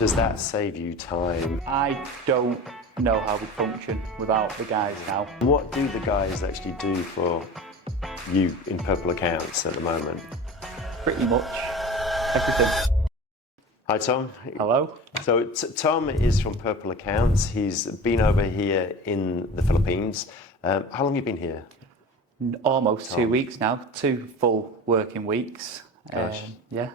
Does that save you time? I don't know how we function without the guys now. What do the guys actually do for you in Purple Accounts at the moment? Pretty much everything. Hi Tom. Hello. So Tom is from Purple Accounts. He's been over here in the Philippines. How long have you been here? Almost 2 weeks now, 2 full working weeks. Gosh. Yeah.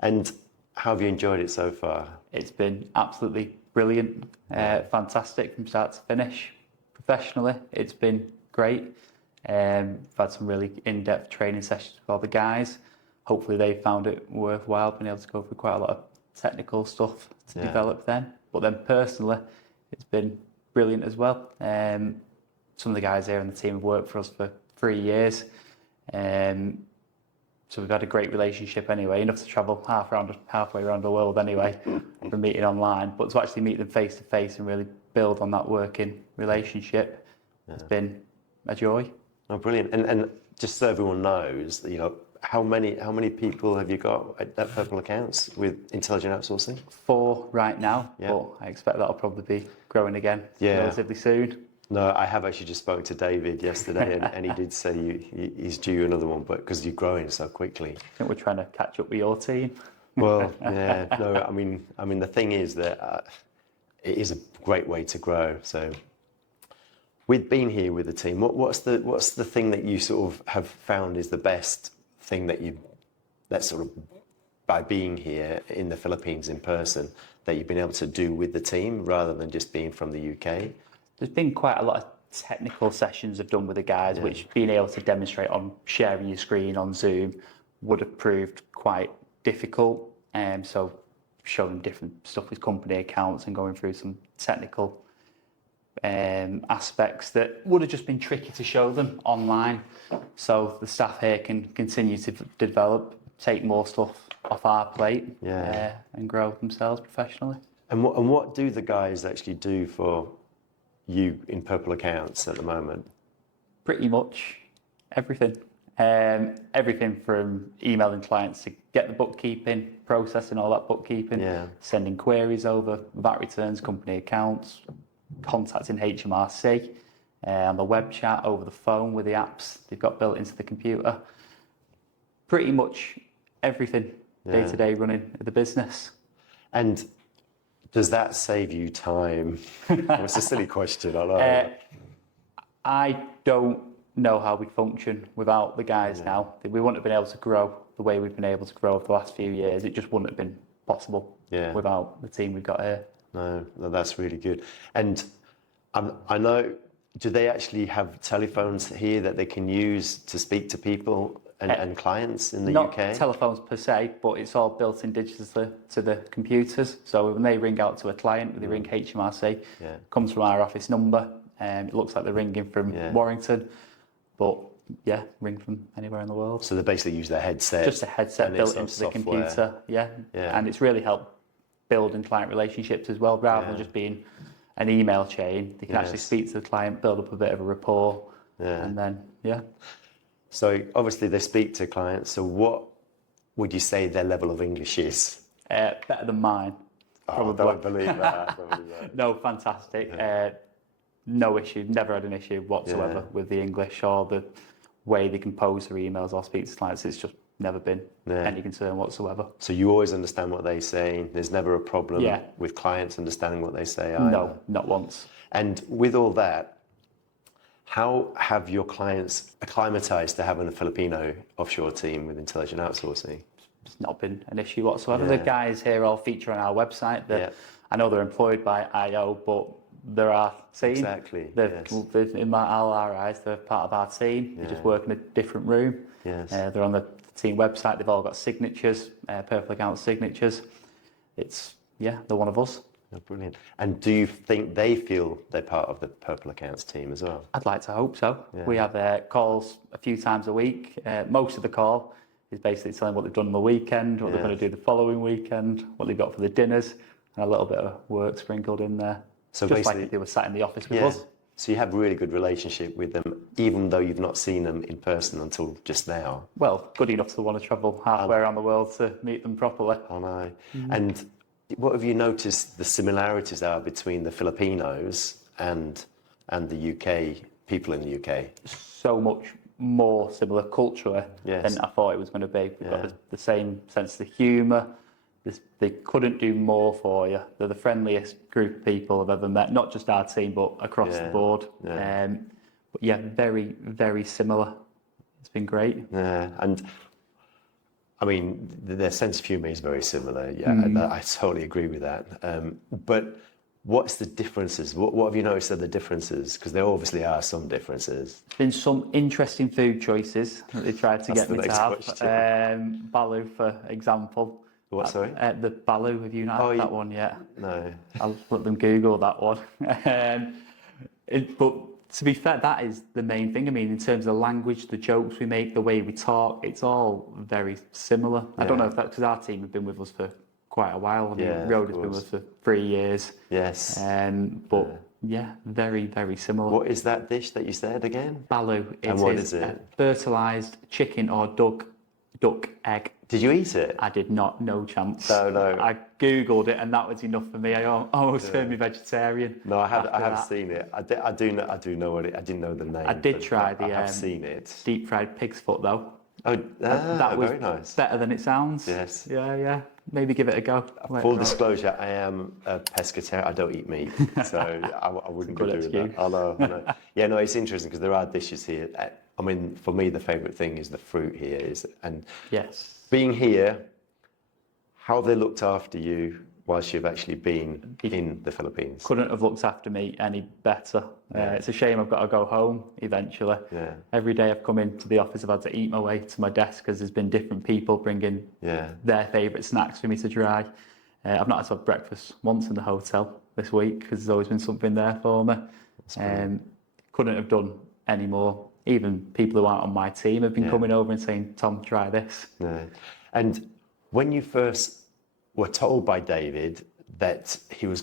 And how have you enjoyed it so far? It's been absolutely brilliant, fantastic from start to finish. Professionally, it's been great. We've had some really in-depth training sessions with all the guys. Hopefully they found it worthwhile, being able to go through quite a lot of technical stuff to develop then. But then personally, it's been brilliant as well. Some of the guys here on the team have worked for us for 3 years. So we've had a great relationship anyway, enough to travel halfway around the world anyway from meeting online, but to actually meet them face to face and really build on that working relationship, it's been a joy. Oh, brilliant. And just so everyone knows, you know, how many people have you got at Purple Accounts with Intelligent Outsourcing? 4 right now, but I expect that'll probably be growing again relatively soon. No, I have actually just spoke to David yesterday, and he did say he's due another one, but because you're growing so quickly. I think we're trying to catch up with your team. Well, yeah, no, I mean, the thing is that it is a great way to grow. So, with being here with the team, what's the thing that you sort of have found is the best thing that sort of by being here in the Philippines in person that you've been able to do with the team rather than just being from the UK? There's been quite a lot of technical sessions I've done with the guys, which being able to demonstrate on sharing your screen on Zoom would have proved quite difficult. So showing them different stuff with company accounts and going through some technical aspects that would have just been tricky to show them online. So the staff here can continue to develop, take more stuff off our plate and grow themselves professionally. And what do the guys actually do for you in Purple Accounts at the moment? Pretty much everything. Everything from emailing clients to get the bookkeeping, processing all that bookkeeping, sending queries over, VAT returns, company accounts, contacting HMRC, on the web chat, over the phone with the apps they've got built into the computer. Pretty much everything day to day running the business. And does that save you time? It's a silly question, I know. I don't know how we function without the guys now. We wouldn't have been able to grow the way we've been able to grow over the last few years. It just wouldn't have been possible without the team we've got here. No, that's really good. And I know, do they actually have telephones here that they can use to speak to people and clients in the UK? Not telephones per se, but it's all built in digitally to the computers. So when they ring out to a client, they ring HMRC, comes from our office number. It looks like they're ringing from Warrington, but ring from anywhere in the world. So they basically use their headset. Just a headset built into the computer, and it's really helped building client relationships as well, rather than just being an email chain. They can actually speak to the client, build up a bit of a rapport, and then So obviously they speak to clients. So what would you say their level of English is? Better than mine. Oh, I don't believe that. No, fantastic. No issue. Never had an issue whatsoever with the English or the way they compose their emails or speak to clients. It's just never been any concern whatsoever. So you always understand what they say. There's never a problem with clients understanding what they say either. No, not once. And with all that, how have your clients acclimatized to having a Filipino offshore team with Intelligent Outsourcing? It's not been an issue whatsoever. The guys here all feature on our website. I know they're employed by IO, but they're our team. Exactly. In all our eyes, they're part of our team. They just work in a different room. They're on the team website. They've all got signatures, Purple Account signatures. They're one of us. Oh, brilliant. And do you think they feel they're part of the Purple Accounts team as well? I'd like to hope so. We have calls a few times a week. Most of the call is basically telling what they've done on the weekend, what they're going to do the following weekend, what they've got for the dinners, and a little bit of work sprinkled in there. So just basically, like if they were sat in the office with us. So you have a really good relationship with them, even though you've not seen them in person until just now. Well, good enough to want to travel halfway around the world to meet them properly. I know. And what have you noticed the similarities are between the Filipinos and the UK people in the UK? So much more similar culturally Yes. than I thought it was going to be. We've got the same sense of humour. They couldn't do more for you. They're the friendliest group of people I've ever met, not just our team, but across the board. Yeah. But yeah, very, very similar. It's been great. Yeah, and I mean, their sense of humour is very similar. Yeah, I totally agree with that. But what's the differences? What have you noticed are the differences? Because there obviously are some differences. Been some interesting food choices that they tried to That's get me the to next have. question. Balu, for example. What, sorry? The Balu, have you not had that one yet? No. I'll let them Google that one. But to be fair, that is the main thing. I mean, in terms of language, the jokes we make, the way we talk, it's all very similar. I don't know if that's because our team have been with us for quite a while. I mean, Rhoda's been with us for 3 years. Yes. But yeah, very, very similar. What is that dish that you said again? Balu. And what is it? Fertilised chicken or duck egg. Did you eat it? I did not, no chance. No. I Googled it and that was enough for me. I almost turned me vegetarian. No, I have seen it. I do know what it. I didn't know the name. I did try the. I have seen it. Deep fried pig's foot though. Oh, that was very nice. better than it sounds. Yes. Yeah. Maybe give it a go. Full disclosure, I am a pescatarian. I don't eat meat, so I wouldn't be doing that. I know. Yeah, no, it's interesting because there are dishes here. I mean, for me, the favourite thing is the fruit here. Yes. Being here, how they looked after you whilst you've actually been in the Philippines. Couldn't have looked after me any better. It's a shame I've got to go home eventually. Yeah. Every day I've come into the office, I've had to eat my way to my desk because there's been different people bringing their favourite snacks for me to try. I've not had to have breakfast once in the hotel this week because there's always been something there for me. Couldn't have done any more. Even people who aren't on my team have been coming over and saying, Tom, try this. Yeah. And when you first were told by David that he was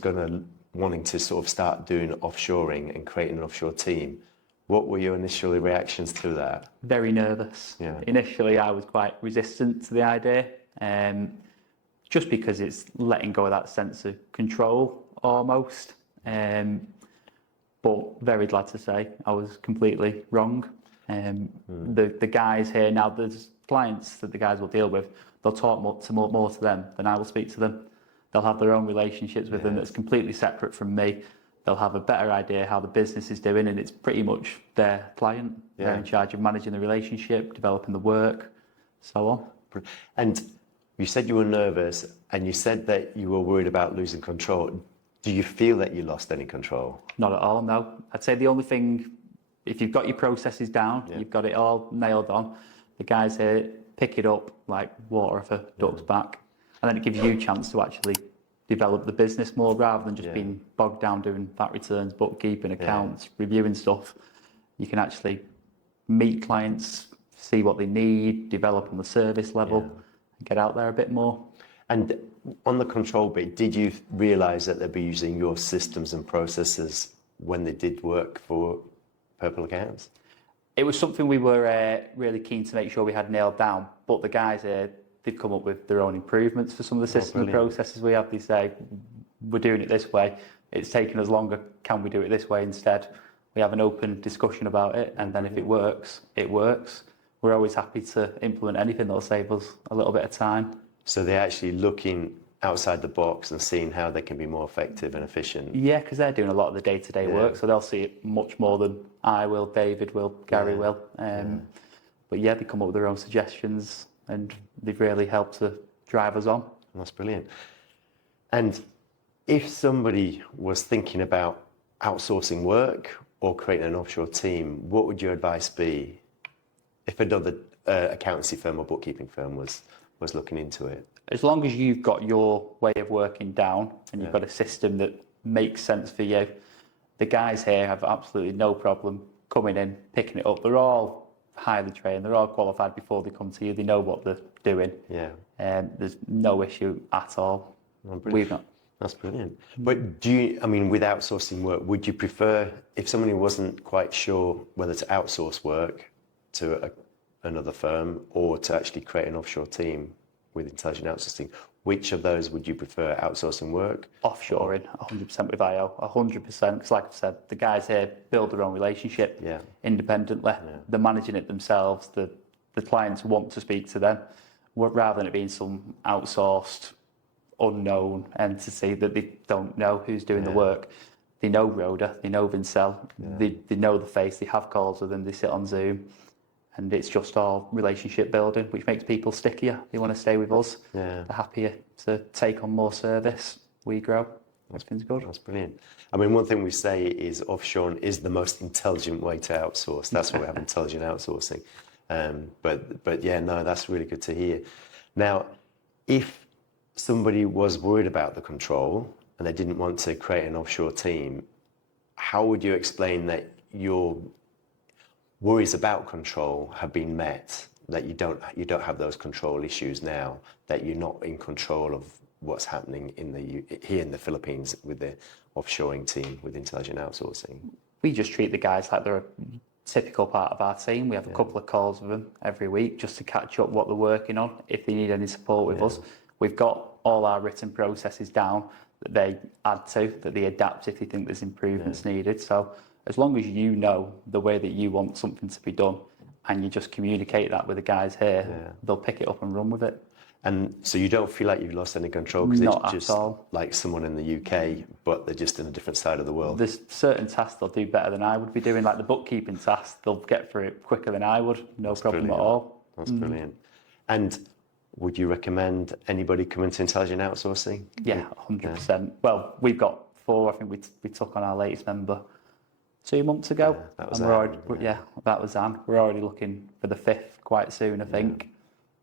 wanting to sort of start doing offshoring and creating an offshore team, what were your initial reactions to that? Very nervous. Yeah. Initially, I was quite resistant to the idea, just because it's letting go of that sense of control almost. But very glad to say I was completely wrong. The guys here now, there's clients that the guys will deal with. They'll talk more to them than I will speak to them. They'll have their own relationships with them that's completely separate from me. They'll have a better idea how the business is doing, and it's pretty much their client. Yeah. They're in charge of managing the relationship, developing the work, so on. And you said you were nervous, and you said that you were worried about losing control. Do you feel that you lost any control? Not at all, no. I'd say the only thing, if you've got your processes down, you've got it all nailed on, the guys here pick it up like water off a duck's back, and then it gives you a chance to actually develop the business more rather than just being bogged down doing VAT returns, bookkeeping, accounts, reviewing stuff. You can actually meet clients, see what they need, develop on the service level, and get out there a bit more. And on the control bit, did you realise that they'd be using your systems and processes when they did work for Purple Accounts? It was something we were really keen to make sure we had nailed down, but the guys here, they've come up with their own improvements for some of the systems and processes we have. They say, we're doing it this way, it's taking us longer, can we do it this way instead? We have an open discussion about it, and then if it works, it works. We're always happy to implement anything that'll save us a little bit of time. So they're actually looking outside the box and seeing how they can be more effective and efficient. Yeah, because they're doing a lot of the day-to-day work, so they'll see it much more than I will, David will, Gary will. But yeah, they come up with their own suggestions, and they've really helped to drive us on. That's brilliant. And if somebody was thinking about outsourcing work or creating an offshore team, what would your advice be if another accountancy firm or bookkeeping firm was looking into it? As long as you've got your way of working down and you've got a system that makes sense for you, the guys here have absolutely no problem coming in, picking it up. They're all highly trained, they're all qualified before they come to you, they know what they're doing. Yeah. There's no issue at all. We've not. That's brilliant. But with outsourcing work, would you prefer, if somebody wasn't quite sure whether to outsource work to another firm or to actually create an offshore team with Intelligent Outsourcing, which of those would you prefer, outsourcing work? Offshoring, 100% with IO, 100%. Because like I said, the guys here build their own relationship independently. They're managing it themselves. The clients want to speak to them, rather than it being some outsourced, unknown entity that they don't know who's doing the work. They know Rhoda, they know Vincel, they know the face, they have calls with them, they sit on Zoom, and it's just all relationship building, which makes people stickier. They want to stay with us. They're happier to take on more service. We grow. Everything's good. That's brilliant. I mean, one thing we say is offshoring is the most intelligent way to outsource. That's why we have intelligent outsourcing. But yeah, no, that's really good to hear. Now, if somebody was worried about the control and they didn't want to create an offshore team, how would you explain that your worries about control have been met, that you don't have those control issues now, that you're not in control of what's happening here in the Philippines with the offshoring team, with Intelligent Outsourcing? We just treat the guys like they're a typical part of our team. We have a couple of calls with them every week just to catch up what they're working on, if they need any support with us. We've got all our written processes down that they add to, that they adapt if they think there's improvements needed. So as long as you know the way that you want something to be done and you just communicate that with the guys here, they'll pick it up and run with it. And so you don't feel like you've lost any control because it's just all. Like someone in the UK, but they're just in a different side of the world. There's certain tasks they'll do better than I would be doing, like the bookkeeping tasks. They'll get through it quicker than I would. That's problem brilliant. At all. That's brilliant. And would you recommend anybody coming to Intelligent Outsourcing? Yeah, 100%. Yeah. Well, we've got 4. I think we took on our latest member 2 months ago. Yeah, that was that was Anne. We're already looking for the 5th quite soon, I think.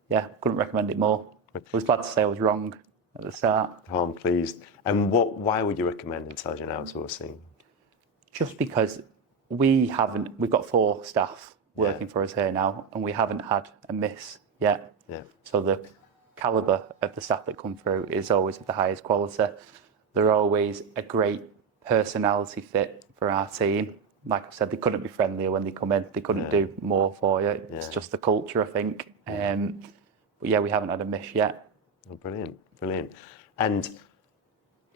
Yeah, couldn't recommend it more. I was glad to say I was wrong at the start. Oh, I'm pleased. And why would you recommend Intelligent Outsourcing? Just because we've got 4 staff working for us here now, and we haven't had a miss yet. Yeah. So the calibre of the staff that come through is always of the highest quality. They're always a great personality fit for our team. Like I said, they couldn't be friendlier when they come in. They couldn't do more for you. It's just the culture, I think. But yeah, we haven't had a miss yet. Oh, brilliant, brilliant. And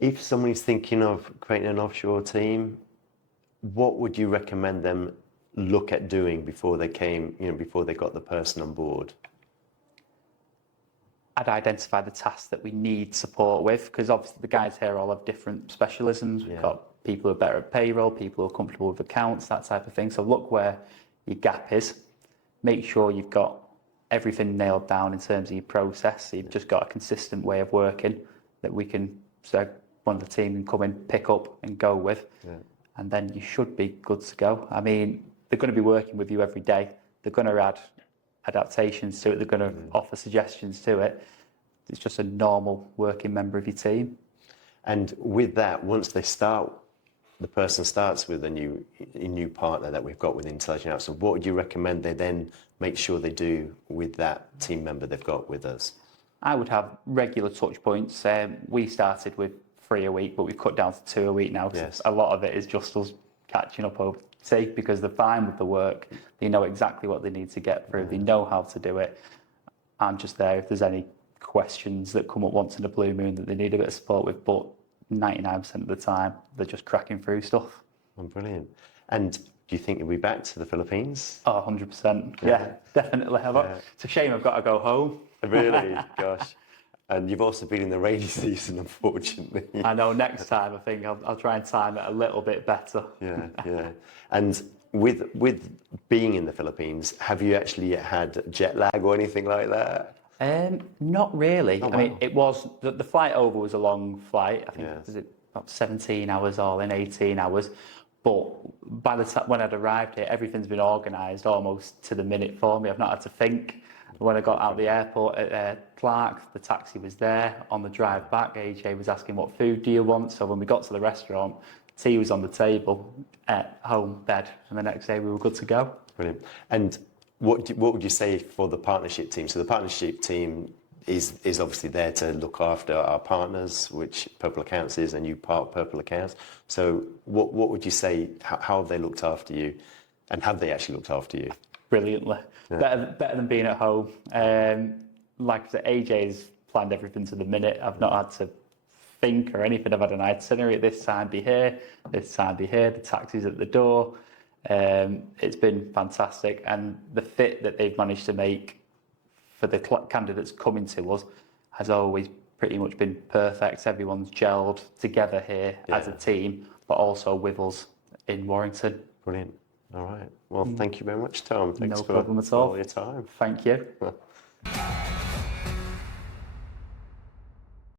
if somebody's thinking of creating an offshore team, what would you recommend them look at doing before they before they got the person on board? I'd identify the tasks that we need support with, because obviously the guys here all have different specialisms. We've got people who are better at payroll, people who are comfortable with accounts, that type of thing. So look where your gap is. Make sure you've got everything nailed down in terms of your process. So you've just got a consistent way of working that we can, so one of the team can come in, pick up and go with. Yeah. And then you should be good to go. I mean, they're going to be working with you every day. They're going to add adaptations to it. They're going to offer suggestions to it. It's just a normal working member of your team. And with that, once they start, the person starts with a new partner that we've got with Intelligent Outsourcing, what would you recommend they then make sure they do with that team member they've got with us? I would have regular touch points. We started with 3 a week, but we've cut down to 2 a week now. Yes. A lot of it is just us catching up over tea, because they're fine with the work. They know exactly what they need to get through. They know how to do it. I'm just there if there's any questions that come up once in a blue moon that they need a bit of support with, but 99% of the time they're just cracking through stuff. Oh, brilliant. And do you think you'll be back to the Philippines? Oh, 100%. Yeah, definitely. It's a shame I've got to go home. Really? Gosh. And you've also been in the rainy season, unfortunately. I know, next time I think I'll try and time it a little bit better. Yeah. And with being in the Philippines, have you actually had jet lag or anything like that? Not really. I mean, it was the flight over was a long flight. I think was it about 17 hours all in, 18 hours. But by the time when I'd arrived here, everything's been organised almost to the minute for me. I've not had to think. When I got out of the airport at Clark, the taxi was there. On the drive back, AJ was asking, what food do you want? So when we got to the restaurant, tea was on the table, at home, bed, and the next day we were good to go. Brilliant. And what would you say for the partnership team? So the partnership team is obviously there to look after our partners, which Purple Accounts is, and you part Purple Accounts. So what would you say, how have they looked after you, and have they actually looked after you? Brilliantly. Yeah. Better than being at home. Like I said, AJ's planned everything to the minute. I've not had to think or anything. I've had an itinerary. This time be here, this time be here. The taxi's at the door. It's been fantastic, and the fit that they've managed to make for the candidates coming to us has always pretty much been perfect. Everyone's gelled together here as a team, but also with us in Warrington. Brilliant. All right. Well, thank you very much, Tom. Thanks No problem at all. for your time. Thank you.